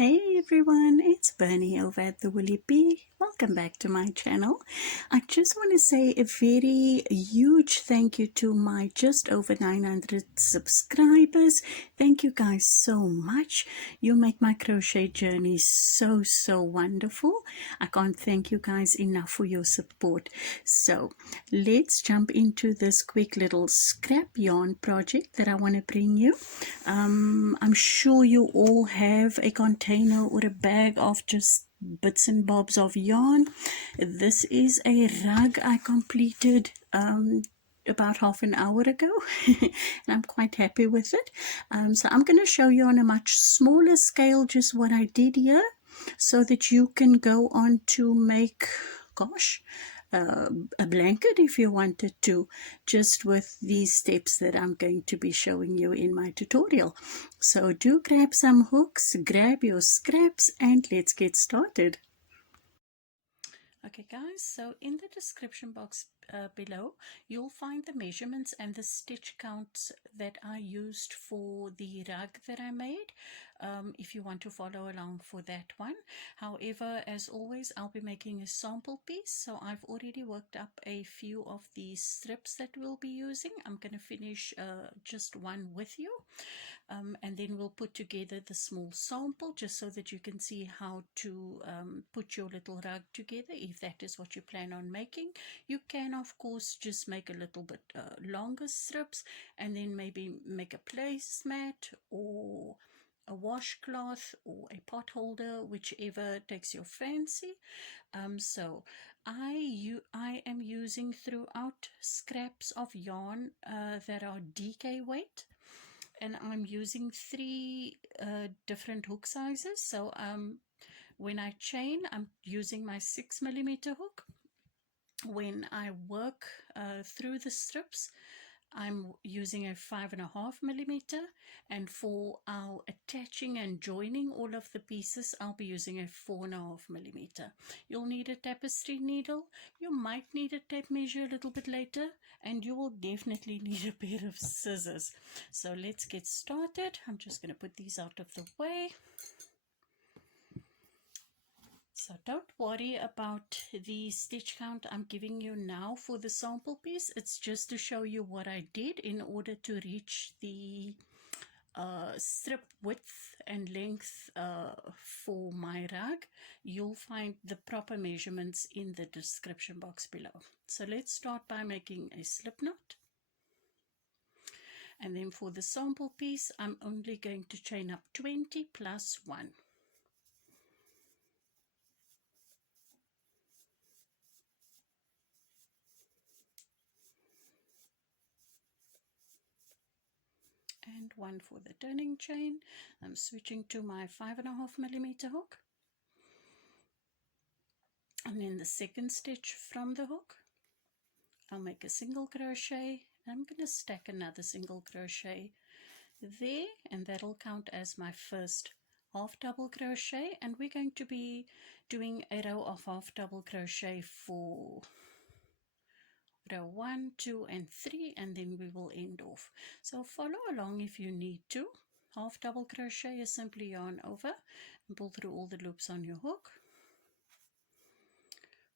Hey everyone, it's Bernie over at the Woolly Bee. Welcome back to my channel. I just want to say a very huge thank you to my just over 900 subscribers. Thank you guys so much. You make my crochet journey so wonderful. I can't thank you guys enough for your support. So let's jump into this quick little scrap yarn project that I want to bring you. I'm sure you all have a container or a bag of just bits and bobs of yarn. This is a rug I completed about half an hour ago and I'm quite happy with it. So I'm going to show you on a much smaller scale just what I did here so that you can go on to make, gosh, a blanket if you wanted to, just with these steps that I'm going to be showing you in my tutorial. So do grab some hooks, grab your scraps, and let's get started. Okay guys, so in the description box below you'll find the measurements and the stitch counts that I used for the rug that I made, if you want to follow along for that one. However, as always, I'll be making a sample piece, so I've already worked up a few of the strips that we'll be using. I'm going to finish just one with you. And then we'll put together the small sample just so that you can see how to put your little rug together if that is what you plan on making. You can of course just make a little bit longer strips and then maybe make a placemat or a washcloth or a pot holder, whichever takes your fancy. So I am using throughout scraps of yarn that are DK weight, and I'm using three different hook sizes. So when I chain, I'm using my 6mm hook. When I work through the strips, I'm using a 5.5mm, and for our attaching and joining all of the pieces, I'll be using a 4.5mm. You'll need a tapestry needle. You might need a tape measure a little bit later, and you will definitely need a pair of scissors. So let's get started. I'm just going to put these out of the way. So don't worry about the stitch count I'm giving you now for the sample piece. It's just to show you what I did in order to reach the strip width and length for my rug. You'll find the proper measurements in the description box below. So let's start by making a slip knot. And then for the sample piece, I'm only going to chain up 20 plus 1. And 1 for the turning chain. I'm switching to my 5.5mm hook, and then the second stitch from the hook I'll make a single crochet. I'm going to stack another single crochet there, and that'll count as my first half double crochet, and we're going to be doing a row of half double crochet for row 1, 2 and 3, and then we will end off. So follow along if you need to. Half double crochet is simply yarn over and pull through all the loops on your hook.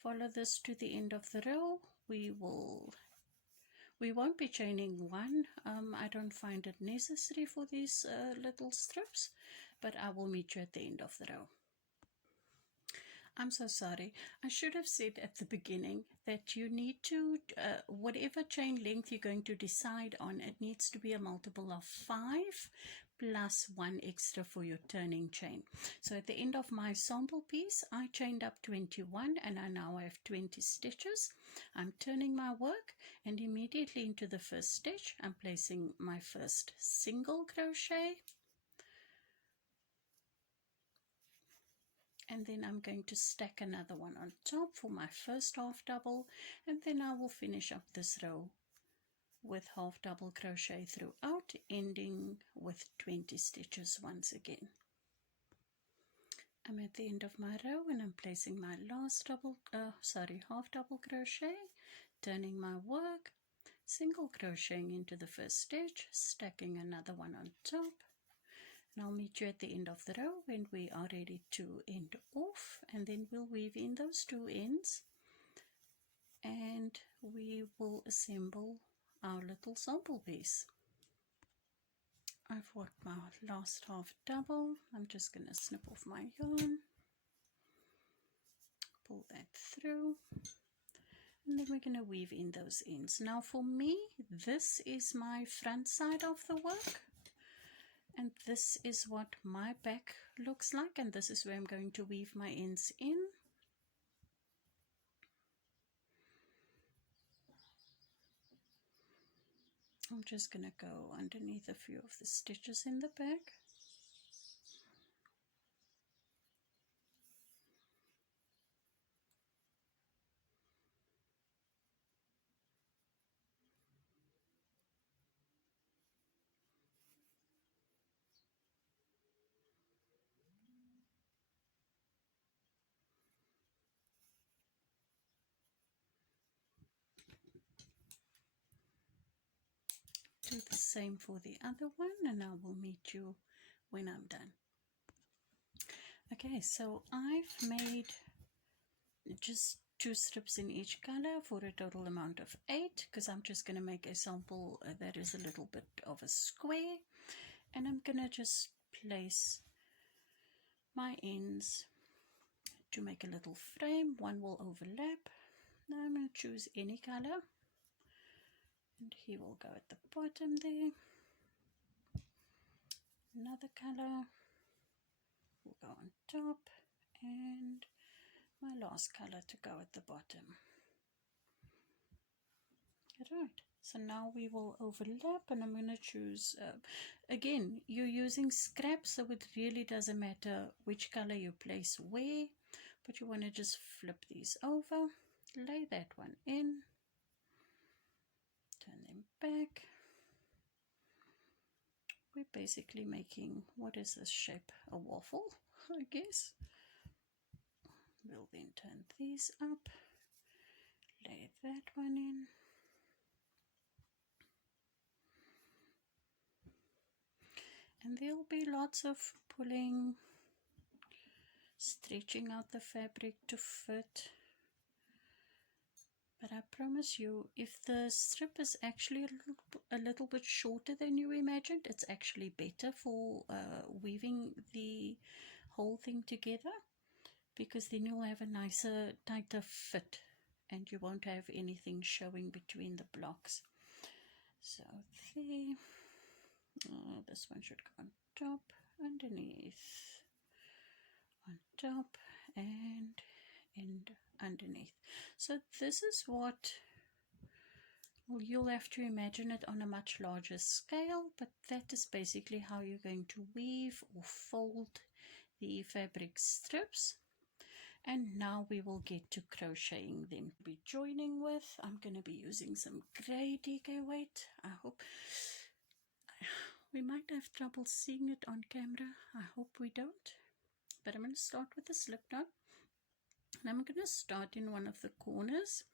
Follow this to the end of the row. We won't be chaining one. I don't find it necessary for these little strips, but I will meet you at the end of the row. I'm so sorry. I should have said at the beginning that you need to, whatever chain length you're going to decide on, it needs to be a multiple of 5 plus 1 extra for your turning chain. So at the end of my sample piece, I chained up 21 and I now have 20 stitches. I'm turning my work, and immediately into the first stitch, I'm placing my first single crochet. And then I'm going to stack another one on top for my first half double, and then I will finish up this row with half double crochet throughout, ending with 20 stitches once again. I'm at the end of my row and I'm placing my last half double crochet, turning my work, single crocheting into the first stitch, stacking another one on top, And I'll meet you at the end of the row when we are ready to end off, and then we'll weave in those two ends and we will assemble our little sample piece. I've worked my last half double. I'm just going to snip off my yarn, pull that through, and then we're going to weave in those ends. Now for me, this is my front side of the work, and this is what my back looks like, and this is where I'm going to weave my ends in. I'm just going to go underneath a few of the stitches in the back. Do the same for the other one, and I will meet you when I'm done. Okay, so I've made just 2 strips in each color for a total amount of 8, because I'm just going to make a sample that is a little bit of a square, and I'm going to just place my ends to make a little frame. One will overlap. Now I'm going to choose any color, and he will go at the bottom there. Another color will go on top, and my last color to go at the bottom. Alright, so now we will overlap, and I'm going to choose, again, you're using scrap, so it really doesn't matter which color you place where, but you want to just flip these over, lay that one in, turn them back. We're basically making, what is this shape? A waffle, I guess. We'll then turn these up, lay that one in. And there'll be lots of pulling, stretching out the fabric to fit. But I promise you, if the strip is actually a little bit shorter than you imagined, it's actually better for weaving the whole thing together, because then you'll have a nicer, tighter fit and you won't have anything showing between the blocks. So there, this one should go on top, underneath, on top, and underneath. So this is what, well, you'll have to imagine it on a much larger scale, but that is basically how you're going to weave or fold the fabric strips. And now we will get to crocheting them. Be joining with, I'm going to be using some grey DK weight. I hope we might have trouble seeing it on camera. I hope we don't. But I'm going to start with the slip knot. And I'm going to start in one of the corners,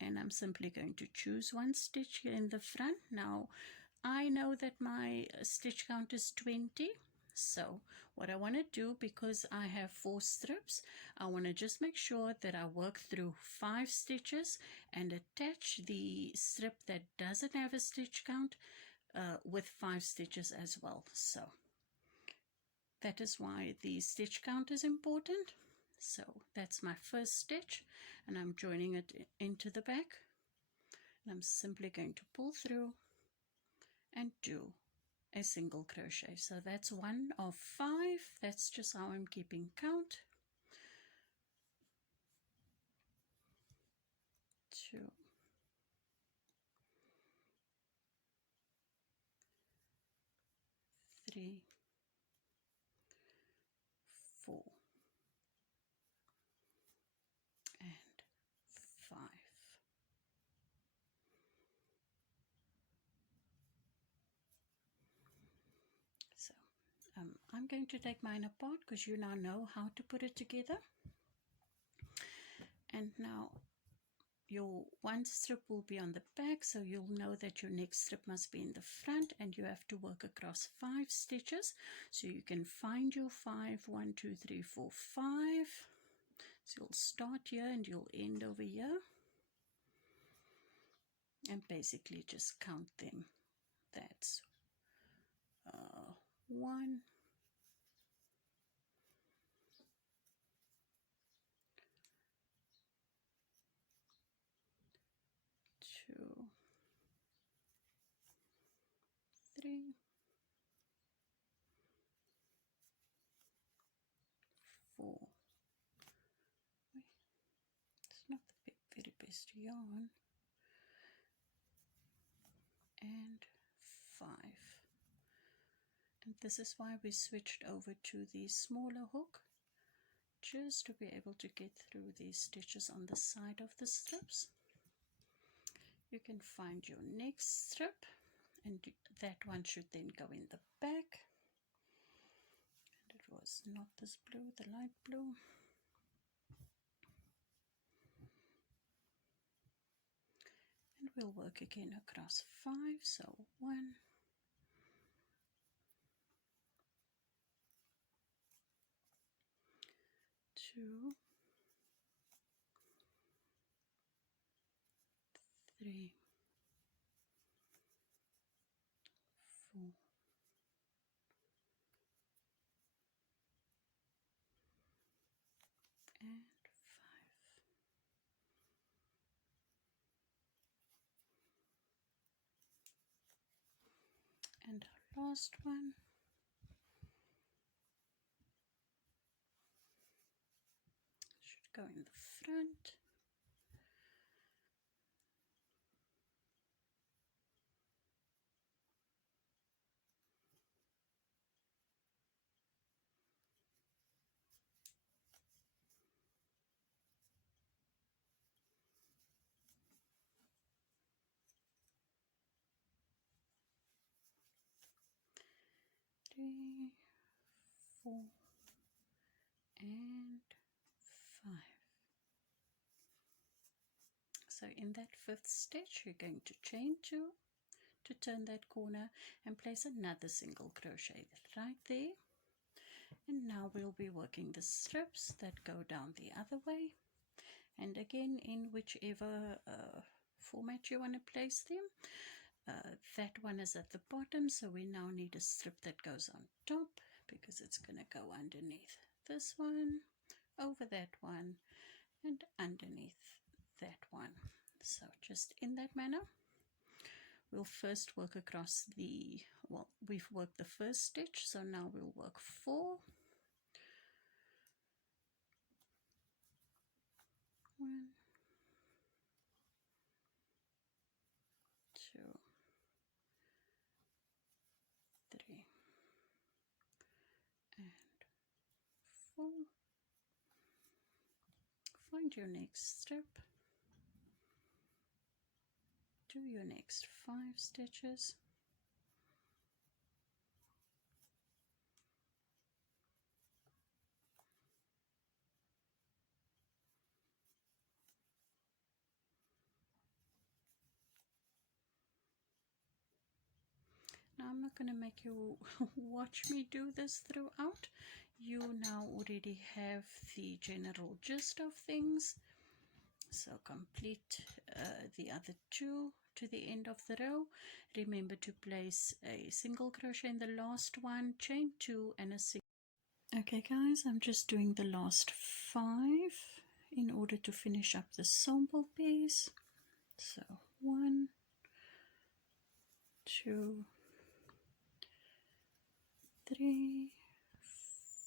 and I'm simply going to choose one stitch here in the front. Now I know that my stitch count is 20, so what I want to do, because I have 4 strips, I want to just make sure that I work through 5 stitches and attach the strip that doesn't have a stitch count with 5 stitches as well. So that is why the stitch count is important. So that's my first stitch, and I'm joining it into the back, and I'm simply going to pull through and do a single crochet. So that's 1 of 5. That's just how I'm keeping count. 2, 3, 4, and 5. So I'm going to take mine apart, because you now know how to put it together. And now your one strip will be on the back, so you'll know that your next strip must be in the front, and you have to work across 5 stitches. So you can find your 5, 1, 2, 3, 4, 5. So you'll start here and you'll end over here, and basically just count them. That's 1, 2, 3, 4. It's not the very best yarn. And 5. And this is why we switched over to the smaller hook, just to be able to get through these stitches on the side of the strips. You can find your next strip, and that one should then go in the back. And it was not this blue, the light blue. And we'll work again across 5. So 1, 2, 3, 4, and 5. And our last one. Should go in the front. Three, 4, and 5. So in that 5th stitch, you're going to chain 2 to turn that corner and place another single crochet right there. And now we'll be working the strips that go down the other way, and again in whichever format you want to place them. That one is at the bottom, so we now need a strip that goes on top, because it's going to go underneath this one, over that one, and underneath that one. So just in that manner. We'll first work across the, well, we've worked the first stitch, so now we'll work 4. 1, 2, 3, and 4. Find your next strip. Do your next 5 stitches. Now I'm not going to make you watch me do this throughout. You now already have the general gist of things. So complete the other 2 to the end of the row. Remember to place a single crochet in the last one, chain 2 and a single. Okay guys, I'm just doing the last 5 in order to finish up the sample piece. So 1, 2, 3,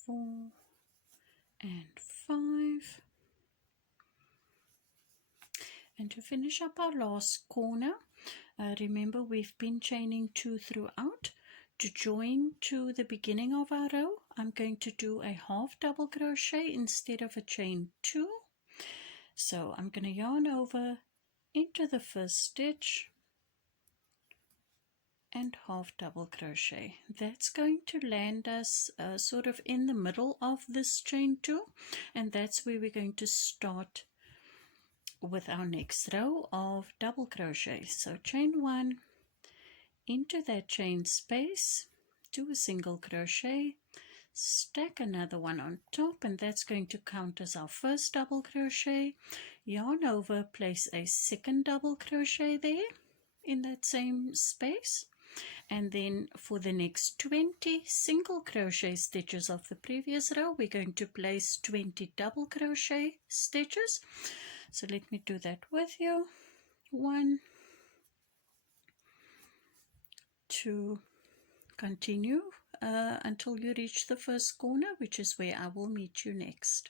4, and 5. And to finish up our last corner, remember we've been chaining 2 throughout. To join to the beginning of our row, I'm going to do a half double crochet instead of a chain 2. So I'm going to yarn over into the first stitch and half double crochet. That's going to land us sort of in the middle of this chain 2, and that's where we're going to start with our next row of double crochet. So chain 1, into that chain space, do a single crochet, stack another one on top, and that's going to count as our first double crochet. Yarn over, place a second double crochet there in that same space, and then for the next 20 single crochet stitches of the previous row, we're going to place 20 double crochet stitches. So let me do that with you. 1, 2, continue until you reach the first corner, which is where I will meet you next.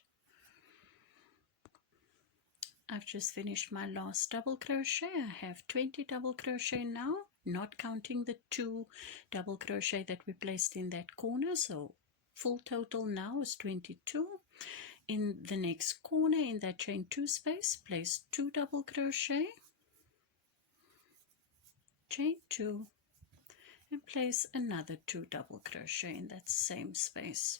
I've just finished my last double crochet. I have 20 double crochet now, not counting the 2 double crochet that we placed in that corner. So full total now is 22. In the next corner, in that chain 2 space, place 2 double crochet, chain 2, and place another 2 double crochet in that same space.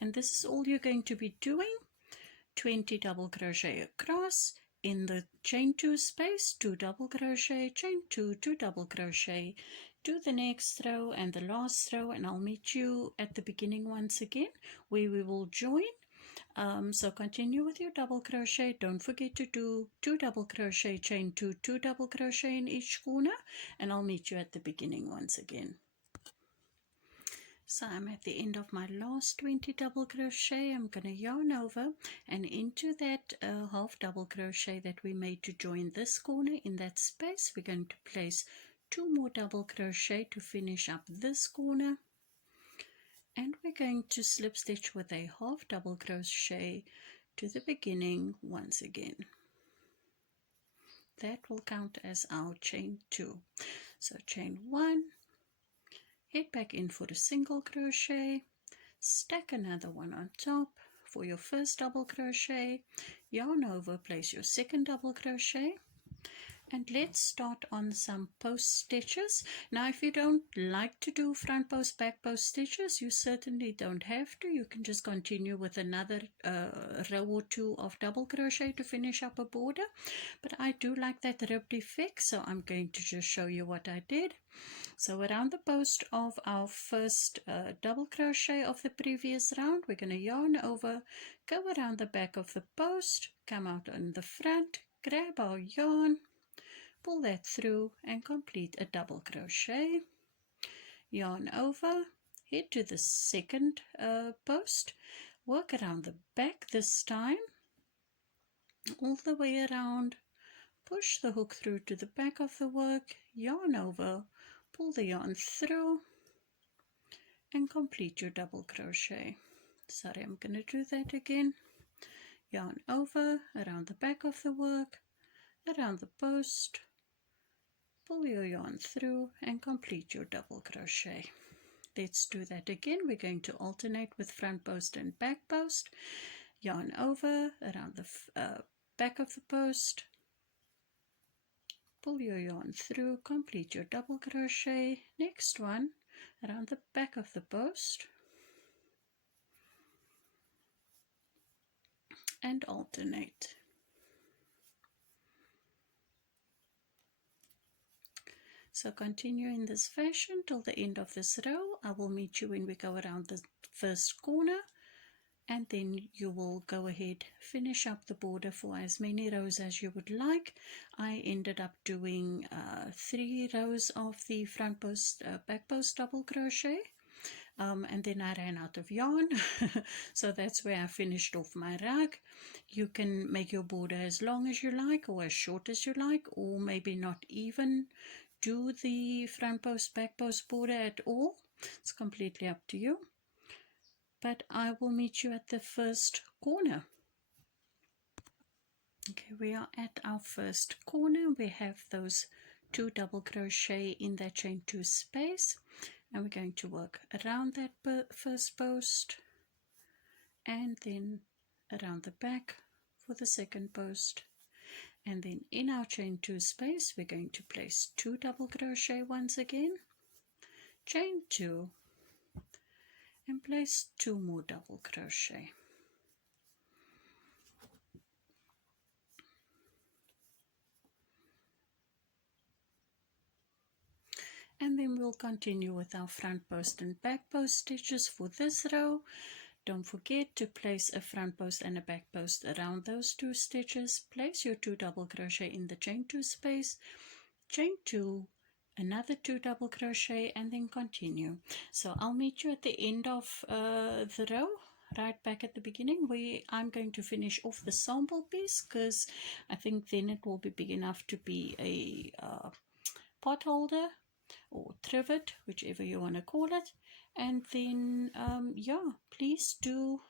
And this is all you're going to be doing. 20 double crochet across, in the chain 2 space, 2 double crochet, chain 2, 2 double crochet, do the next row and the last row, and I'll meet you at the beginning once again where we will join. So continue with your double crochet. Don't forget to do 2 double crochet, chain 2, 2 double crochet in each corner, and I'll meet you at the beginning once again. So I'm at the end of my last 20 double crochet. I'm going to yarn over, and into that half double crochet that we made to join this corner, in that space we're going to place 2 more double crochet to finish up this corner, and we're going to slip stitch with a half double crochet to the beginning once again. That will count as our chain 2. So chain 1, head back in for a single crochet, stack another one on top for your first double crochet, yarn over, place your second double crochet, and let's start on some post stitches. Now if you don't like to do front post, back post stitches, you certainly don't have to. You can just continue with another row or 2 of double crochet to finish up a border, but I do like that ribbed effect, so I'm going to just show you what I did. So around the post of our first double crochet of the previous round, we're going to yarn over, go around the back of the post, come out on the front, grab our yarn, pull that through and complete a double crochet, yarn over, head to the second post, work around the back this time, all the way around, push the hook through to the back of the work, yarn over, pull the yarn through and complete your double crochet. Sorry, I'm going to do that again. Yarn over, around the back of the work, around the post, pull your yarn through and complete your double crochet. Let's do that again. We're going to alternate with front post and back post. Yarn over, around the back of the post, pull your yarn through, complete your double crochet. Next one, around the back of the post, and alternate. So continue in this fashion till the end of this row. I will meet you when we go around the first corner, and then you will go ahead, finish up the border for as many rows as you would like. I ended up doing 3 rows of the front post, back post double crochet, and then I ran out of yarn. So that's where I finished off my rug. You can make your border as long as you like or as short as you like, or maybe not even do the front post, back post border at all. It's completely up to you. But I will meet you at the first corner. Okay, we are at our first corner. We have those 2 double crochet in that chain 2 space, and we're going to work around that first post and then around the back for the second post, and then in our chain 2 space we're going to place 2 double crochet once again, chain 2, and place 2 more double crochet. will continue with our front post and back post stitches for this row. Don't forget to place a front post and a back post around those 2 stitches. Place your 2 double crochet in the chain 2 space, chain 2, another 2 double crochet, and then continue. So I'll meet you at the end of the row, right back at the beginning, where I'm going to finish off the sample piece, because I think then it will be big enough to be a pot holder or trivet, whichever you want to call it. And then yeah, please do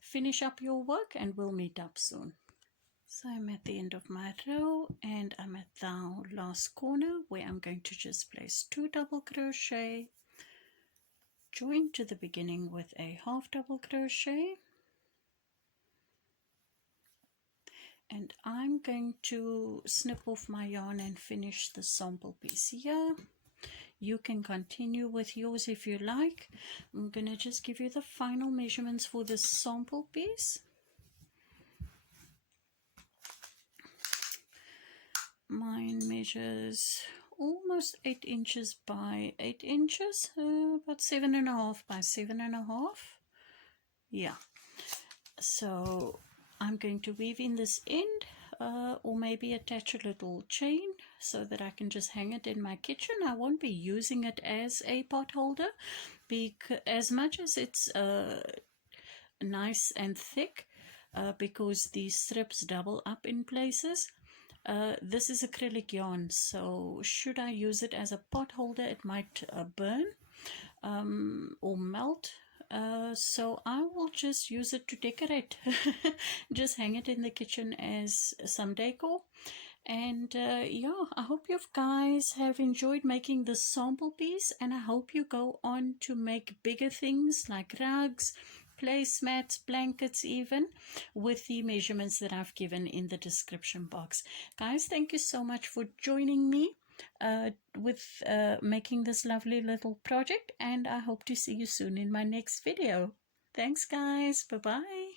finish up your work and we'll meet up soon. So I'm at the end of my row and I'm at the last corner, where I'm going to just place 2 double crochet, join to the beginning with a half double crochet, and I'm going to snip off my yarn and finish the sample piece here. You can continue with yours if you like. I'm going to just give you the final measurements for this sample piece. Mine measures almost 8 inches by 8 inches, about 7.5 by 7.5. Yeah, so I'm going to weave in this end, or maybe attach a little chain so that I can just hang it in my kitchen. I won't be using it as a pot holder, because as much as it's nice and thick, because these strips double up in places. This is acrylic yarn, so should I use it as a pot holder, it might burn or melt. So I will just use it to decorate. Just hang it in the kitchen as some decor. And yeah, I hope you guys have enjoyed making this sample piece, and I hope you go on to make bigger things like rugs, placemats, blankets even, with the measurements that I've given in the description box. Guys, thank you so much for joining me with making this lovely little project, and I hope to see you soon in my next video. Thanks guys, bye bye.